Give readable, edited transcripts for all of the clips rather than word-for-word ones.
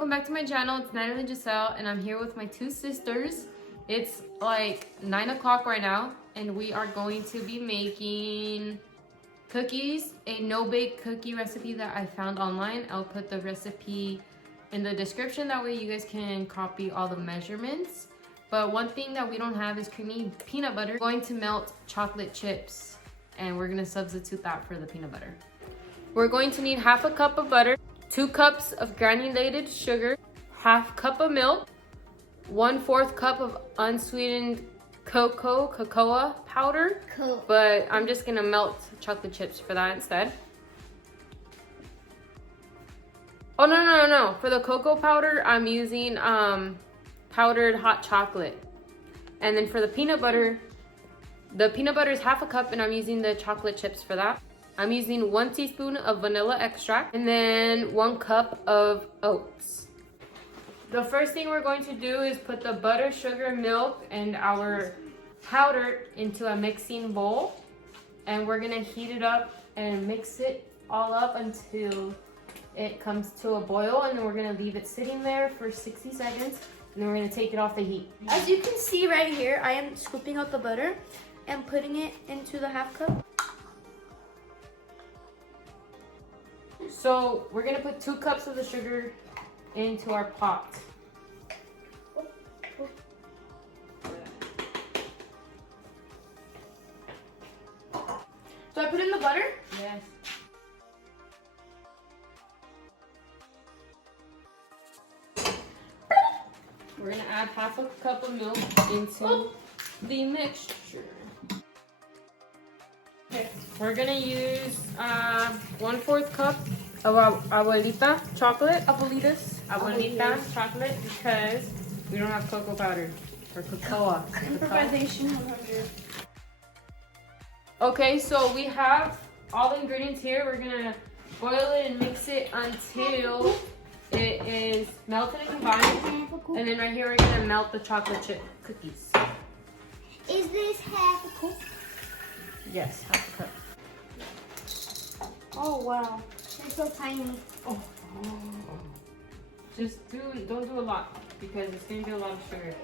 welcome back to my channel. It's NatalieGisselle and I'm here with my two sisters. It's like 9 o'clock right now and we are going to be making cookies, a no-bake cookie recipe that I found online. I'll put the recipe in the description, that way you guys can copy all the measurements. But one thing that we don't have is creamy peanut butter. We're going to melt chocolate chips and we're gonna substitute that for the peanut butter. We're going to need half a cup of butter, 2 cups of granulated sugar, half cup of milk, 1/4 cup of unsweetened cocoa powder. But I'm just gonna melt chocolate chips for that instead. Oh no. For the cocoa powder, I'm using powdered hot chocolate. And then for the peanut butter is half a cup and I'm using the chocolate chips for that. I'm using 1 teaspoon of vanilla extract and then 1 cup of oats. The first thing we're going to do is put the butter, sugar, milk, and our powder into a mixing bowl. And we're gonna heat it up and mix it all up until it comes to a boil, and then we're gonna leave it sitting there for 60 seconds and then we're gonna take it off the heat. As you can see right here, I am scooping out the butter and putting it into the half cup. So we're gonna put 2 cups of the sugar into our pot. So I put in the butter? Yes. We're gonna add half a cup of milk into the mixture. Okay. We're gonna use 1/4 cup of abuelita chocolate. Abuelita chocolate, because we don't have cocoa powder or cocoa. Improvisation 100. Okay, so we have all the ingredients here. We're gonna boil it and mix it until it is melted and combined. And then right here, we're gonna melt the chocolate chip cookies. Is this half a cup? Yes, half a cup. Oh wow. They're so tiny. Oh. Just don't do a lot because it's gonna be a lot of sugar.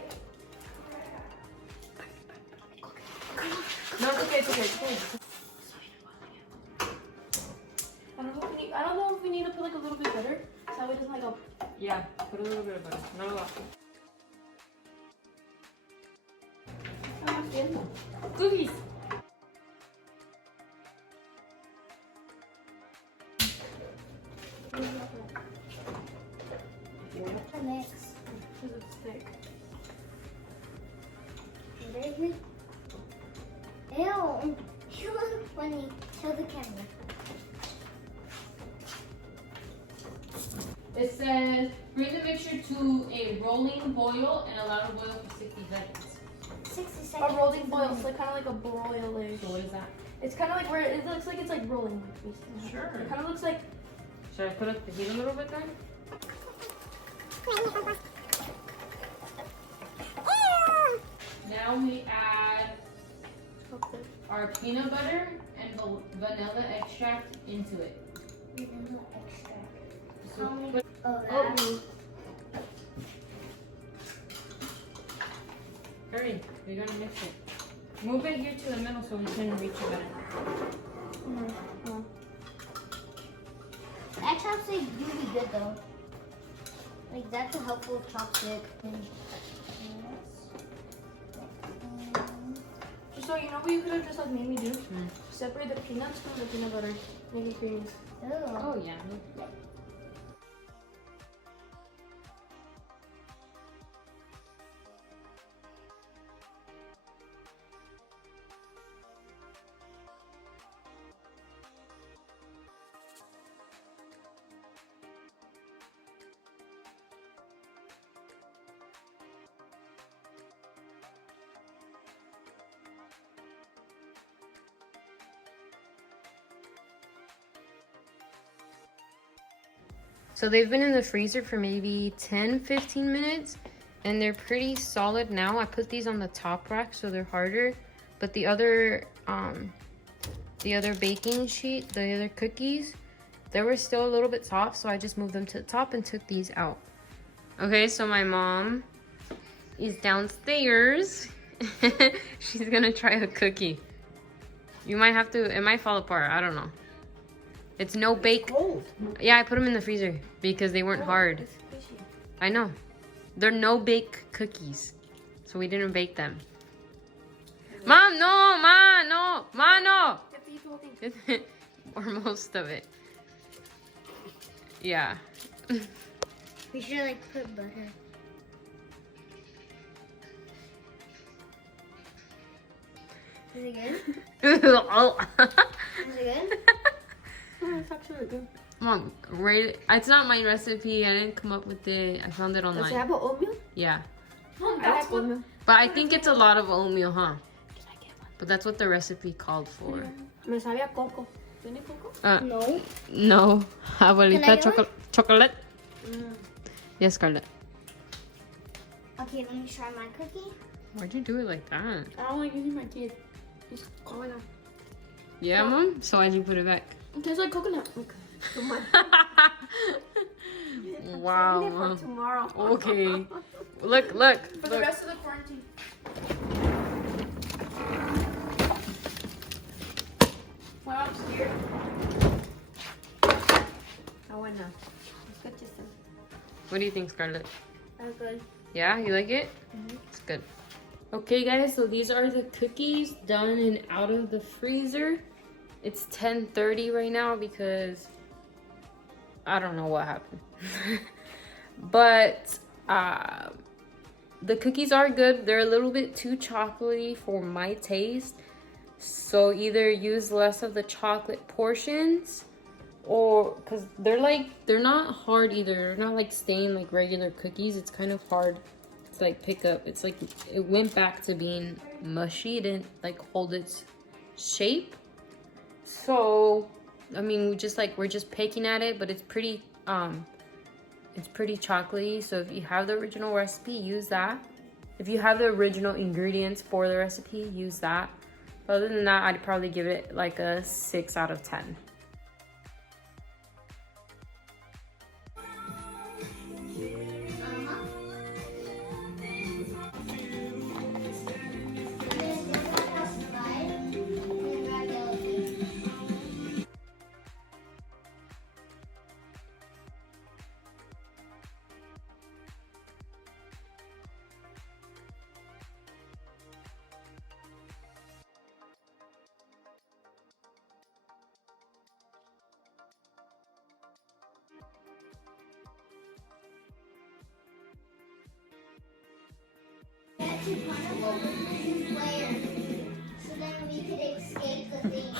No, it's okay. I don't know if we need to put like a little bit butter, so it doesn't like go. Yeah, put a little bit of butter, not a lot. Cookies. Mix. Because it's thick. Ew. You look funny. Show the camera. It says, bring the mixture to a rolling boil and allow to boil for 60 seconds. 60 seconds. A rolling boil, so kind of like a broilish. So what is that? It's kind of like where it looks like it's like rolling. Basically. Sure. It kind of looks like. Should I put up the heat a little bit then? Now we add our peanut butter and vanilla extract into it. Vanilla extract. So How many? put Oh, that. Hurry, we're gonna mix it. Move it here to the middle so we can reach it better. Extract's like really good though. Like that's a helpful chopstick. Just so you know what you could have just like made me do? Separate the peanuts from the peanut butter. Make it creamy. Oh yeah. So they've been in the freezer for maybe 10-15 minutes and they're pretty solid now. I put these on the top rack so they're harder, but the other baking sheet, the other cookies, they were still a little bit soft, so I just moved them to the top and took these out. Okay, so my mom is downstairs. She's gonna try a cookie. You might have to, it might fall apart. I don't know. It's no bake. Cold. Yeah, I put them in the freezer because they weren't hard. It's squishy. I know. They're no bake cookies. So we didn't bake them. Mom, no, ma, no, ma, no. Or most of it. Yeah. We should like put butter. Is it good? Oh. Is it good? It's actually good. Mom, right? It's not my recipe. I didn't come up with it. I found it Does it online. have oatmeal? Yeah. I like oatmeal. But I think it's a lot of oatmeal, huh? Can I get one? But that's what the recipe called for. Me sabe a coco. ¿Tiene coco? No. No. Abuelita Can I get one? chocolate. Yes, Scarlett. Okay, let me try my cookie. Why'd you do it like that? I don't like using my teeth. Just call it out. Yeah, Mom? So why'd you put it back? It tastes like coconut. Like, come on. Wow, Saving it Mom. for tomorrow. Okay. Look. For the rest of the quarantine. Well, I'm scared. Oh, I know. Let's get you some. What do you think, Scarlett? That's good. Yeah, you like it? It's good. Okay, guys, so these are the cookies done and out of the freezer. It's 10:30 right now because I don't know what happened. But the cookies are good. They're a little bit too chocolatey for my taste. So either use less of the chocolate portions, or because they're not hard either. They're not like staying like regular cookies. It's kind of hard to like pick up. It's like it went back to being mushy. It didn't like hold its shape. So I mean, we're just picking at it, but it's pretty chocolatey. So if you have the original recipe, use that. If you have the original ingredients for the recipe, use that. Other than that, I'd probably give it like a 6 out of 10.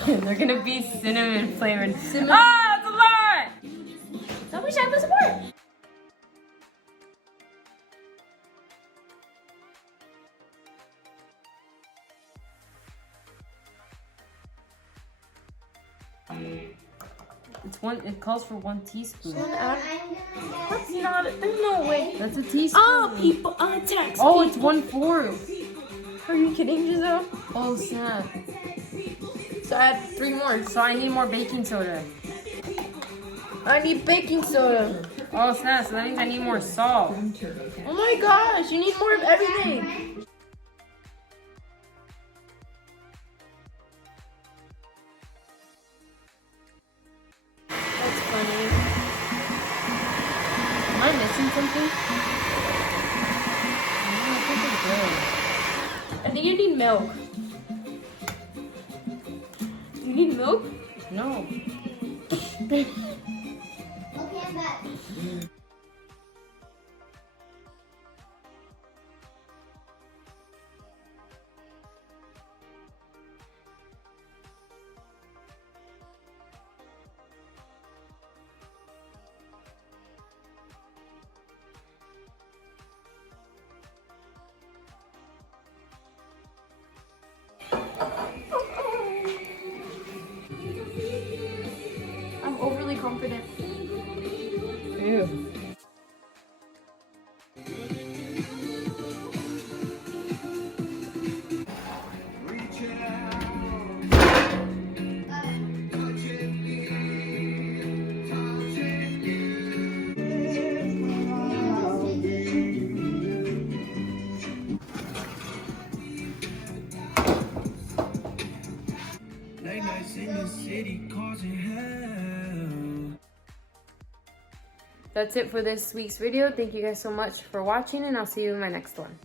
They're gonna be cinnamon flavored. Ah, it's a lot! I wish I had the support. It calls for 1 teaspoon. That's not. There's no way. That's a teaspoon. Oh, people text. Oh, it's 1/4. Are you kidding, Giselle? Oh, snap. So add 3 more. So I need more baking soda. I need baking soda. Oh, snap. So that means I need more salt. Oh my gosh, you need more of everything. That's funny. Am I missing something? No, I think it's good. I think you need milk. You need milk? No. Okay, I'm back. I'm overly confident. Ew. that's it for this week's video. Thank you guys so much for watching, and I'll see you in my next one.